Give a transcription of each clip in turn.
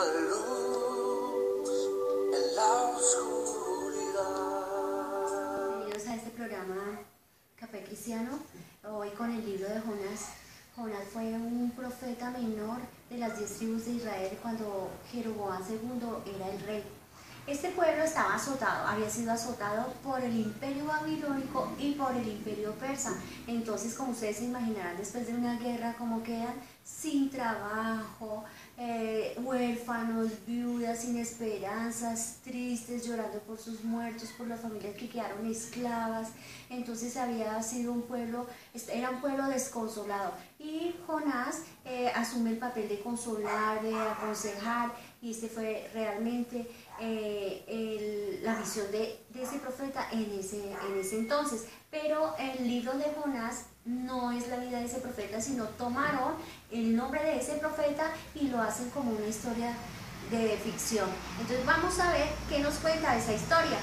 una luz en la oscuridad. Bienvenidos a este programa Café Cristiano, hoy con el libro de Jonás. Jonás fue un profeta menor de las 10 tribus de Israel cuando Jeroboam II era el rey. Este pueblo estaba azotado, había sido azotado por el imperio babilónico y por el imperio persa. Entonces, como ustedes se imaginarán, después de una guerra, como quedan sin trabajo, huérfanos, viudas, sin esperanzas, tristes, llorando por sus muertos, por las familias que quedaron esclavas. Entonces había sido un pueblo, era un pueblo desconsolado. Y Jonás asume el papel de consolar, de aconsejar, y este fue realmente la visión de ese profeta en ese entonces. Pero el libro de Jonás no es la vida de ese profeta, sino tomaron el nombre de ese profeta y lo hacen como una historia de ficción. Entonces vamos a ver qué nos cuenta esa historia.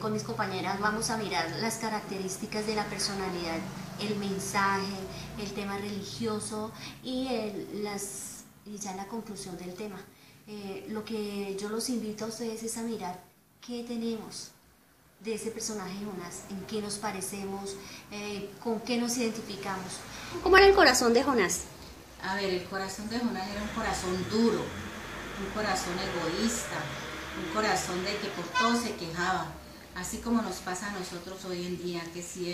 Con mis compañeras vamos a mirar las características de la personalidad, el mensaje, el tema religioso y ya la conclusión del tema. Lo que yo los invito a ustedes es a mirar qué tenemos, de ese personaje de Jonás? ¿En qué nos parecemos? ¿Con qué nos identificamos? ¿Cómo era el corazón de Jonás? A ver, el corazón de Jonás era un corazón duro, un corazón egoísta, un corazón de que por todo se quejaba. Así como nos pasa a nosotros hoy en día, que si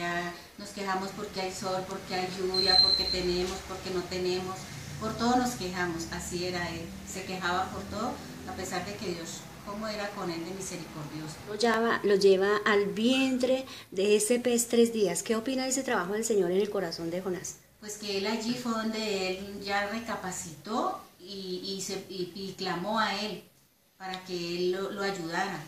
nos quejamos porque hay sol, porque hay lluvia, porque tenemos, porque no tenemos, por todo nos quejamos. Así era él, se quejaba por todo, a pesar de que Dios, ¿cómo era con él de misericordioso? Lo lleva al vientre de ese pez 3 días. ¿Qué opina de ese trabajo del Señor en el corazón de Jonás? Pues que él allí fue donde él ya recapacitó y clamó a él para que él lo ayudara.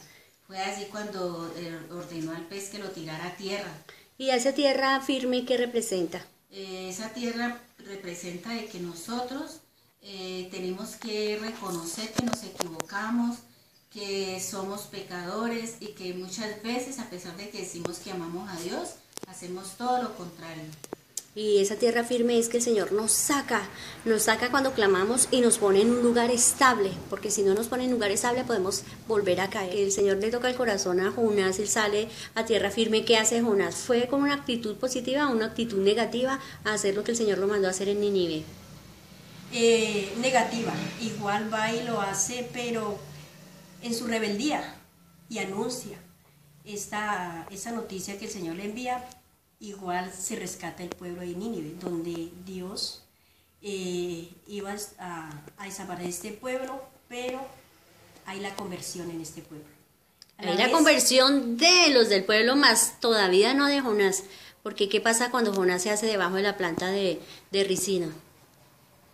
Fue así cuando ordenó al pez que lo tirara a tierra. ¿Y esa tierra firme qué representa? Esa tierra representa de que nosotros tenemos que reconocer que nos equivocamos, que somos pecadores y que muchas veces, a pesar de que decimos que amamos a Dios, hacemos todo lo contrario. Y esa tierra firme es que el Señor nos saca cuando clamamos y nos pone en un lugar estable, porque si no nos pone en un lugar estable podemos volver a caer. El Señor le toca el corazón a Jonás, él sale a tierra firme. ¿Qué hace Jonás? ¿Fue con una actitud positiva o una actitud negativa a hacer lo que el Señor lo mandó a hacer en Nínive? Negativa, igual va y lo hace, pero en su rebeldía, y anuncia esa noticia que el Señor le envía. Igual se rescata el pueblo de Nínive, donde Dios iba a desaparecer este pueblo, pero hay la conversión en este pueblo. Hay la conversión de los del pueblo, más todavía no de Jonás, porque ¿qué pasa cuando Jonás se hace debajo de la planta de ricino?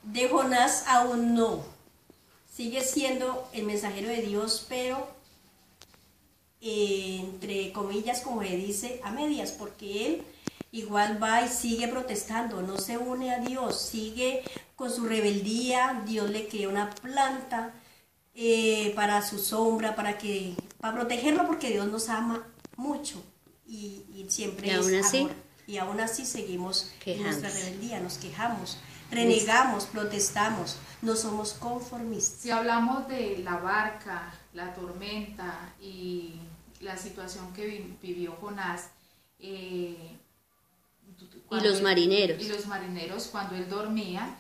De Jonás aún no, sigue siendo el mensajero de Dios, pero entre comillas, como se dice, a medias, porque él igual va y sigue protestando, no se une a Dios, sigue con su rebeldía. Dios le crea una planta para su sombra, para protegerlo, porque Dios nos ama mucho y siempre es amor. Y aún así seguimos en nuestra rebeldía, nos quejamos, renegamos, protestamos, no somos conformistas. Si hablamos de la barca, la tormenta y la situación que vivió Jonás, y los marineros cuando él dormía,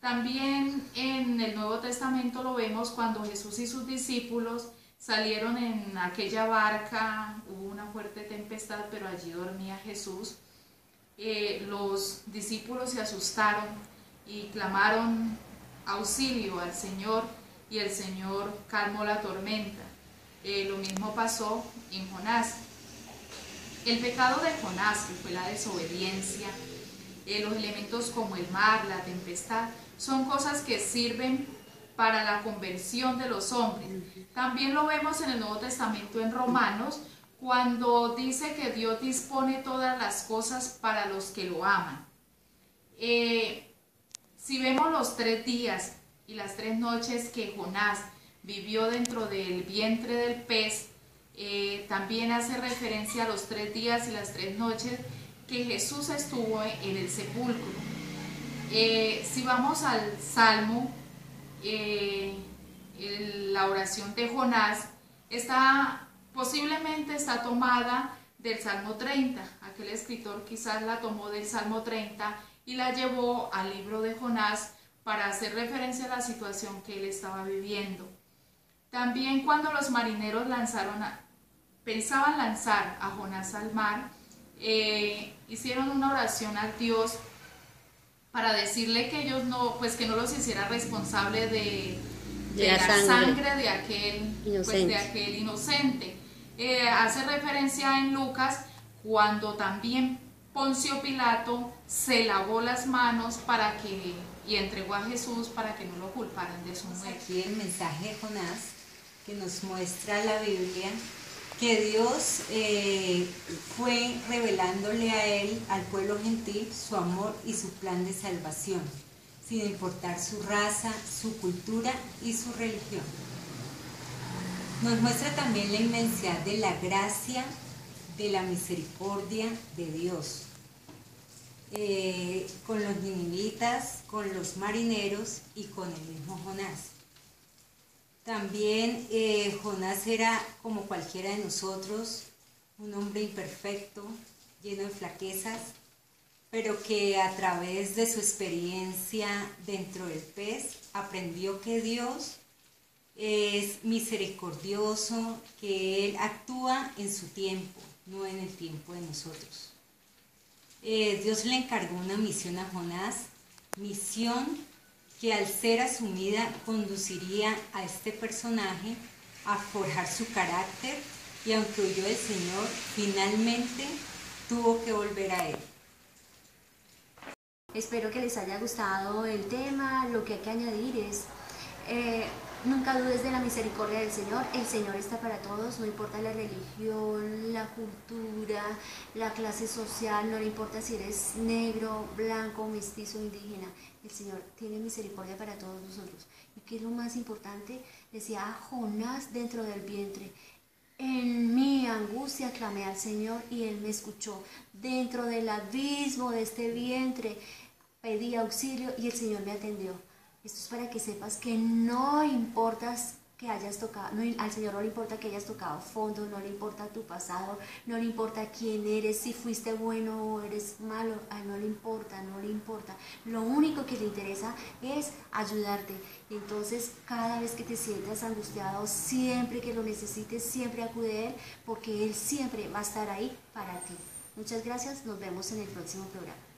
también en el Nuevo Testamento lo vemos cuando Jesús y sus discípulos salieron en aquella barca, hubo una fuerte tempestad, pero allí dormía Jesús. Los discípulos se asustaron y clamaron auxilio al Señor, y el Señor calmó la tormenta. Lo mismo pasó en Jonás. El pecado de Jonás, que fue la desobediencia, los elementos como el mar, la tempestad, son cosas que sirven para la conversión de los hombres. También lo vemos en el Nuevo Testamento, en Romanos, cuando dice que Dios dispone todas las cosas para los que lo aman. Si vemos los 3 días y las 3 noches que Jonás vivió dentro del vientre del pez, también hace referencia a los 3 días y las 3 noches que Jesús estuvo en el sepulcro. Si vamos al Salmo, la oración de Jonás posiblemente está tomada del Salmo 30. Aquel escritor quizás la tomó del Salmo 30 y la llevó al libro de Jonás para hacer referencia a la situación que él estaba viviendo. También cuando los marineros pensaban lanzar a Jonás al mar, hicieron una oración al Dios para decirle que ellos que no los hiciera responsable de la sangre de aquel inocente. Hace referencia en Lucas cuando también Poncio Pilato se lavó las manos y entregó a Jesús para que no lo culparan de su muerte. Aquí el mensaje de Jonás que nos muestra la Biblia, que Dios fue revelándole a él, al pueblo gentil, su amor y su plan de salvación, sin importar su raza, su cultura y su religión. Nos muestra también la inmensidad de la gracia, de la misericordia de Dios, con los ninivitas, con los marineros y con el mismo Jonás. También Jonás era como cualquiera de nosotros, un hombre imperfecto, lleno de flaquezas, pero que a través de su experiencia dentro del pez aprendió que Dios es misericordioso, que Él actúa en su tiempo, no en el tiempo de nosotros. Dios le encargó una misión a Jonás, misión que al ser asumida conduciría a este personaje a forjar su carácter, y aunque huyó del Señor, finalmente tuvo que volver a Él. Espero que les haya gustado el tema. Lo que hay que añadir es, nunca dudes de la misericordia del Señor. El Señor está para todos, no importa la religión, la cultura, la clase social, no le importa si eres negro, blanco, mestizo, indígena. El Señor tiene misericordia para todos nosotros. ¿Y qué es lo más importante? Decía Jonás dentro del vientre: en mi angustia clamé al Señor y Él me escuchó. Dentro del abismo de este vientre pedí auxilio y el Señor me atendió. Esto es para que sepas que no importa que hayas tocado, al Señor no le importa que hayas tocado fondo, no le importa tu pasado, no le importa quién eres, si fuiste bueno o eres malo, a Él no le importa, no le importa. Lo único que le interesa es ayudarte. Entonces, cada vez que te sientas angustiado, siempre que lo necesites, siempre acude a Él, porque Él siempre va a estar ahí para ti. Muchas gracias, nos vemos en el próximo programa.